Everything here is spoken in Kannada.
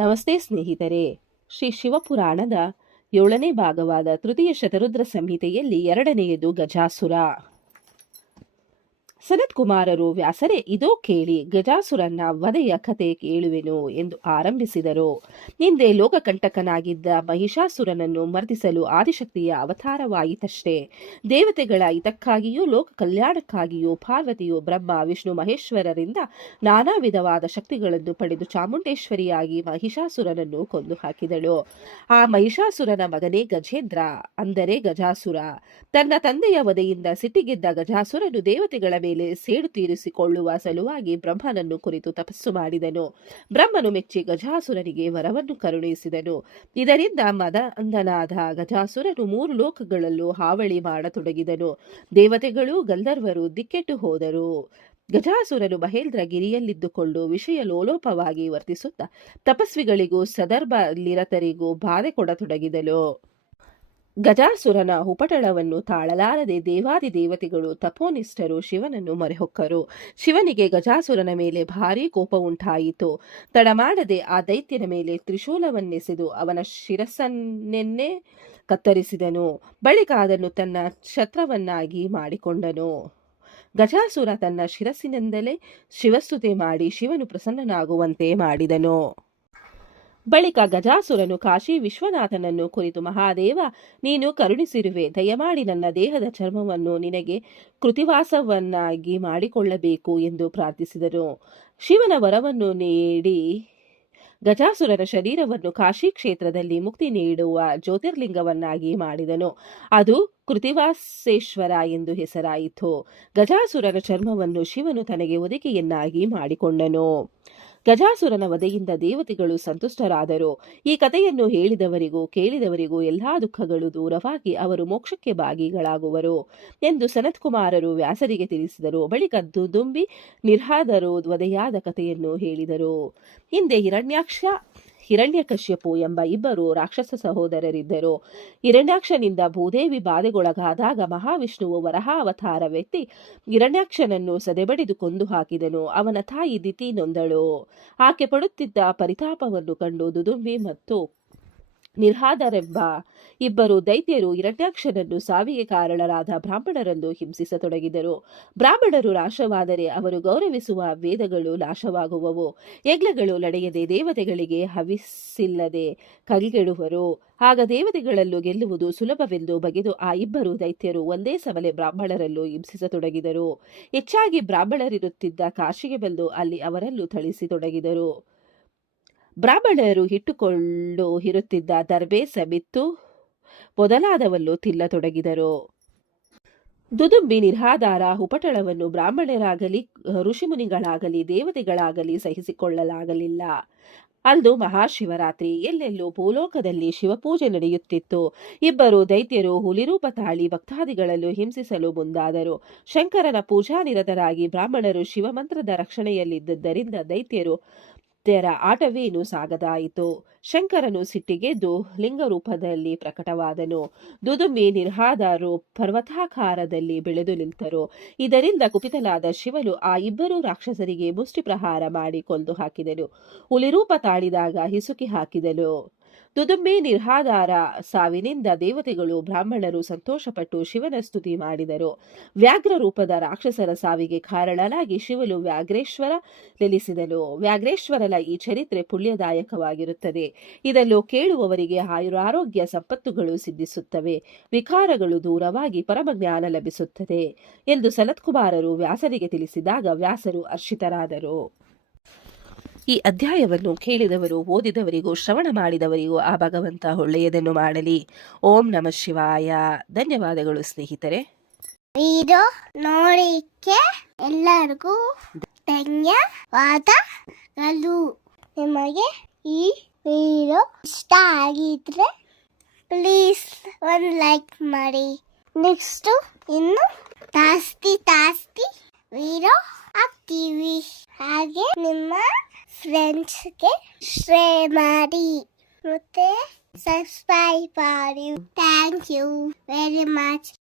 ನಮಸ್ತೆ ಸ್ನೇಹಿತರೆ. ಶ್ರೀ ಶಿವಪುರಾಣದ 7ನೇ ಭಾಗವಾದ ತೃತೀಯ ಶತರುದ್ರ ಸಂಹಿತೆಯಲ್ಲಿ 2ನೆಯದು ಗಜಾಸುರ. ಸನತ್ ಕುಮಾರರು ವ್ಯಾಸರೇ, ಇದೋ ಕೇಳಿ, ಗಜಾಸುರನ ವಧೆಯ ಕತೆ ಕೇಳುವೆನು ಎಂದು ಆರಂಭಿಸಿದರು. ಹಿಂದೆ ಲೋಕಕಂಟಕನಾಗಿದ್ದ ಮಹಿಷಾಸುರನನ್ನು ಮರ್ದಿಸಲು ಆದಿಶಕ್ತಿಯ ಅವತಾರವಾಯಿತಷ್ಟೇ. ದೇವತೆಗಳ ಹಿತಕ್ಕಾಗಿಯೂ ಲೋಕ ಕಲ್ಯಾಣಕ್ಕಾಗಿಯೂ ಪಾರ್ವತಿಯು ಬ್ರಹ್ಮ ವಿಷ್ಣು ಮಹೇಶ್ವರರಿಂದ ನಾನಾ ವಿಧವಾದ ಶಕ್ತಿಗಳನ್ನು ಪಡೆದು ಚಾಮುಂಡೇಶ್ವರಿಯಾಗಿ ಮಹಿಷಾಸುರನನ್ನು ಕೊಂದು ಹಾಕಿದಳು. ಆ ಮಹಿಷಾಸುರನ ಮಗನೇ ಗಜೇಂದ್ರ, ಅಂದರೆ ಗಜಾಸುರ. ತನ್ನ ತಂದೆಯ ವಧೆಯಿಂದ ಸಿಟ್ಟಿಗೆದ್ದ ಗಜಾಸುರನು ದೇವತೆಗಳ ಮೇಲೆ ಸೇಡು ತೀರಿಸಿಕೊಳ್ಳುವ ಸಲುವಾಗಿ ಬ್ರಹ್ಮನನ್ನು ಕುರಿತು ತಪಸ್ಸು ಮಾಡಿದನು. ಬ್ರಹ್ಮನು ಮೆಚ್ಚಿ ಗಜಾಸುರನಿಗೆ ವರವನ್ನು ಕರುಣಿಸಿದನು. ಇದರಿಂದ ಮದಅಂಧನಾದ ಗಜಾಸುರನು 3 ಲೋಕಗಳಲ್ಲೂ ಹಾವಳಿ ಮಾಡತೊಡಗಿದನು. ದೇವತೆಗಳು ಗಂಧರ್ವರು ದಿಕ್ಕೆಟ್ಟು ಹೋದರು. ಗಜಾಸುರನು ಮಹೇಂದ್ರ ಗಿರಿಯಲ್ಲಿದ್ದುಕೊಂಡು ವಿಷಯ ಲೋಲೋಪವಾಗಿ ವರ್ತಿಸುತ್ತಾ ತಪಸ್ವಿಗಳಿಗೂ ಸದರ್ಭಲಿರತರಿಗೂ ಬಾಧೆ ಕೊಡತೊಡಗಿದನು. ಗಜಾಸುರನ ಉಪಟಳವನ್ನು ತಾಳಲಾರದೆ ದೇವಾದಿದೇವತೆಗಳು ತಪೋನಿಷ್ಠರು ಶಿವನನ್ನು ಮೊರೆಹೊಕ್ಕರು. ಶಿವನಿಗೆ ಗಜಾಸುರನ ಮೇಲೆ ಭಾರೀ ಕೋಪ ಉಂಟಾಯಿತು. ತಡಮಾಡದೆ ಆ ದೈತ್ಯನ ಮೇಲೆ ತ್ರಿಶೂಲವನ್ನೆಸೆದು ಅವನ ಶಿರಸ್ಸನ್ನೆನ್ನೇ ಕತ್ತರಿಸಿದನು. ಬಳಿಕ ಅದನ್ನು ತನ್ನ ಛತ್ರವನ್ನಾಗಿ ಮಾಡಿಕೊಂಡನು. ಗಜಾಸುರ ತನ್ನ ಶಿರಸ್ಸಿನಿಂದಲೇ ಶಿವಸ್ತುತಿ ಮಾಡಿ ಶಿವನು ಪ್ರಸನ್ನನಾಗುವಂತೆ ಮಾಡಿದನು. ಬಳಿಕ ಗಜಾಸುರನು ಕಾಶಿ ವಿಶ್ವನಾಥನನ್ನು ಕುರಿತು, ಮಹಾದೇವ, ನೀನು ಕರುಣಿಸಿರುವೆ, ದಯಮಾಡಿ ನನ್ನ ದೇಹದ ಚರ್ಮವನ್ನು ನಿನಗೆ ಕೃತಿವಾಸವನ್ನಾಗಿ ಮಾಡಿಕೊಳ್ಳಬೇಕು ಎಂದು ಪ್ರಾರ್ಥಿಸಿದನು. ಶಿವನ ವರವನ್ನು ನೀಡಿ ಗಜಾಸುರನ ಶರೀರವನ್ನು ಕಾಶಿ ಕ್ಷೇತ್ರದಲ್ಲಿ ಮುಕ್ತಿ ನೀಡುವ ಜ್ಯೋತಿರ್ಲಿಂಗವನ್ನಾಗಿ ಮಾಡಿದನು. ಅದು ಕೃತಿವಾಸೇಶ್ವರ ಎಂದು ಹೆಸರಾಯಿತು. ಗಜಾಸುರನ ಚರ್ಮವನ್ನು ಶಿವನು ತನಗೆ ಒದಿಕೆಯನ್ನಾಗಿ ಮಾಡಿಕೊಂಡನು. ಗಜಾಸುರನ ವಧೆಯಿಂದ ದೇವತೆಗಳು ಸಂತುಷ್ಟರಾದರು. ಈ ಕಥೆಯನ್ನು ಹೇಳಿದವರಿಗೂ ಕೇಳಿದವರಿಗೂ ಎಲ್ಲಾ ದುಃಖಗಳು ದೂರವಾಗಿ ಅವರು ಮೋಕ್ಷಕ್ಕೆ ಭಾಗಿಗಳಾಗುವರು ಎಂದು ಸನತ್ ಕುಮಾರರು ವ್ಯಾಸರಿಗೆ ತಿಳಿಸಿದರು. ಬಳಿಕ ದುದುಂಬಿ ನಿರ್ಹಾದರು ವಧೆಯಾದ ಕಥೆಯನ್ನು ಹೇಳಿದರು. ಹಿಂದೆ ಹಿರಣ್ಯಕಶ್ಯಪು ಎಂಬ 2 ರಾಕ್ಷಸ ಸಹೋದರರಿದ್ದರು. ಹಿರಣ್ಯಾಕ್ಷನಿಂದ ಭೂದೇವಿ ಬಾಧೆಗೊಳಗಾದಾಗ ಮಹಾವಿಷ್ಣುವು ವರಹ ಅವತಾರವೆತ್ತಿ ಹಿರಣ್ಯಾಕ್ಷನನ್ನು ಸದೆಬಡಿದು ಕೊಂದು ಹಾಕಿದನು. ಅವನ ತಾಯಿ ದಿತಿ ನೊಂದಳು. ಆಕೆ ಪಡುತ್ತಿದ್ದ ಪರಿತಾಪವನ್ನು ಕಂಡು ದುದುಂಬಿ ಮತ್ತು ನಿರ್ಹಾದರೆಂಬ 2 ದೈತ್ಯರು ಹಿರಣ್ಯಾಕ್ಷನನ್ನು ಸಾವಿಗೆ ಕಾರಣರಾದ ಬ್ರಾಹ್ಮಣರನ್ನು ಹಿಂಸಿಸತೊಡಗಿದರು. ಬ್ರಾಹ್ಮಣರು ನಾಶವಾದರೆ ಅವರು ಗೌರವಿಸುವ ವೇದಗಳು ನಾಶವಾಗುವವು. ಯಜ್ಞಗಳು ನಡೆಯದೆ ದೇವತೆಗಳಿಗೆ ಹವಿಸ್ಸಿಲ್ಲದೆ ಕೈಗೆಡುವರು. ಆಗ ದೇವತೆಗಳಲ್ಲೂ ಗೆಲ್ಲುವುದು ಸುಲಭವೆಂದು ಬಗೆದು ಆ 2 ದೈತ್ಯರು ಒಂದೇ ಸಮಲೆ ಬ್ರಾಹ್ಮಣರಲ್ಲೂ ಹಿಂಸಿಸತೊಡಗಿದರು. ಹೆಚ್ಚಾಗಿ ಬ್ರಾಹ್ಮಣರಿರುತ್ತಿದ್ದ ಕಾಶಿಗೆ ಬಂದು ಅಲ್ಲಿ ಅವರಲ್ಲೂ ಥಳಿಸತೊಡಗಿದರು. ಬ್ರಾಹ್ಮಣರು ಇಟ್ಟುಕೊಂಡು ಇರುತ್ತಿದ್ದ ದರ್ಬೆ, ಸಮಿತ್ತು ಮೊದಲಾದವನ್ನು ತಿನ್ನತೊಡಗಿದರು. ದುದುಂಬಿ ನಿರ್ಹಾದಾರ ಉಪಟಳವನ್ನು ಬ್ರಾಹ್ಮಣರಾಗಲಿ ಋಷಿಮುನಿಗಳಾಗಲಿ ದೇವತೆಗಳಾಗಲಿ ಸಹಿಸಿಕೊಳ್ಳಲಾಗಲಿಲ್ಲ. ಅಂದು ಮಹಾಶಿವರಾತ್ರಿ. ಎಲ್ಲೆಲ್ಲೂ ಭೂಲೋಕದಲ್ಲಿ ಶಿವಪೂಜೆ ನಡೆಯುತ್ತಿತ್ತು. 2 ದೈತ್ಯರು ಹುಲಿರೂಪ ತಾಳಿ ಭಕ್ತಾದಿಗಳನ್ನು ಹಿಂಸಿಸಲು ಮುಂದಾದರು. ಶಂಕರನ ಪೂಜಾನಿರತರಾಗಿ ಬ್ರಾಹ್ಮಣರು ಶಿವಮಂತ್ರದ ರಕ್ಷಣೆಯಲ್ಲಿದ್ದರಿಂದ ದೈತ್ಯರ ಆಟವೇನು ಸಾಗದಾಯಿತು. ಶಂಕರನು ಸಿಟ್ಟಿಗೆದ್ದು ಲಿಂಗರೂಪದಲ್ಲಿ ಪ್ರಕಟವಾದನು. ದುದುಂಬಿ ನಿರ್ಹಾದರು ಪರ್ವತಾಕಾರದಲ್ಲಿ ಬೆಳೆದು ನಿಂತರು. ಇದರಿಂದ ಕುಪಿತನಾದ ಶಿವನು ಆ 2 ರಾಕ್ಷಸರಿಗೆ ಮುಷ್ಟಿ ಪ್ರಹಾರ ಮಾಡಿ ಕೊಂದು ಹಾಕಿದನು. ಹುಲಿರೂಪ ತಾಳಿದಾಗ ಹಿಸುಕಿ ಹಾಕಿದನು. ದುದುಂಬಿ ನಿರ್ಹಾದಾರ ಸಾವಿನಿಂದ ದೇವತೆಗಳು ಬ್ರಾಹ್ಮಣರು ಸಂತೋಷಪಟ್ಟು ಶಿವನ ಸ್ತುತಿ ಮಾಡಿದರು. ವ್ಯಾಘ್ರ ರೂಪದ ರಾಕ್ಷಸರ ಸಾವಿಗೆ ಕಾರಣನಾಗಿ ಶಿವನು ವ್ಯಾಘ್ರೇಶ್ವರ ನೆಲೆಸಿದನು. ವ್ಯಾಘ್ರೇಶ್ವರನ ಈ ಚರಿತ್ರೆ ಪುಣ್ಯದಾಯಕವಾಗಿರುತ್ತದೆ. ಇದನ್ನು ಕೇಳುವವರಿಗೆ ಆಯುರಾರೋಗ್ಯ ಸಂಪತ್ತುಗಳು ಸಿದ್ಧಿಸುತ್ತವೆ, ವಿಕಾರಗಳು ದೂರವಾಗಿ ಪರಮಜ್ಞಾನ ಲಭಿಸುತ್ತದೆ ಎಂದು ಸನತ್ಕುಮಾರರು ವ್ಯಾಸರಿಗೆ ತಿಳಿಸಿದಾಗ ವ್ಯಾಸರು ಹರ್ಷಿತರಾದರು. ಈ ಅಧ್ಯಾಯವನ್ನು ಕೇಳಿದವರು, ಓದಿದವರಿಗೂ ಶ್ರವಣ ಮಾಡಿದವರಿಗೂ ಆ ಭಗವಂತ ಒಳ್ಳೆಯದನ್ನು ಮಾಡಲಿ. ಓಂ ನಮಃ ಶಿವಾಯ. ಧನ್ಯವಾದಗಳು ಸ್ನೇಹಿತರೆ. ವಿಡಿಯೋ ನೋಡಿಕ್ಕೆ ಎಲ್ಲರಿಗೂ ಧನ್ಯವಾದಗಳು. ನಿಮಗೆ ಈ ವಿಡಿಯೋ ಇಷ್ಟ ಆಗಿದ್ರೆ ಪ್ಲೀಸ್ ಒಂದು ಲೈಕ್ ಮಾಡಿ. ನೆಕ್ಸ್ಟ್ ಇನ್ನು ಜಾಸ್ತಿ ವಿಡಿಯೋ ಹಾಕ್ತೀವಿ. ಹಾಗೆ ನಿಮ್ಮ ಫ್ರೆಂಡ್ಸ್ಗೆ ಶೇರ್ ಮಾಡಿ ಮತ್ತೆ ಸಬ್ಸ್ಕ್ರೈಬ್ ಮಾಡಿ. Thank you very much.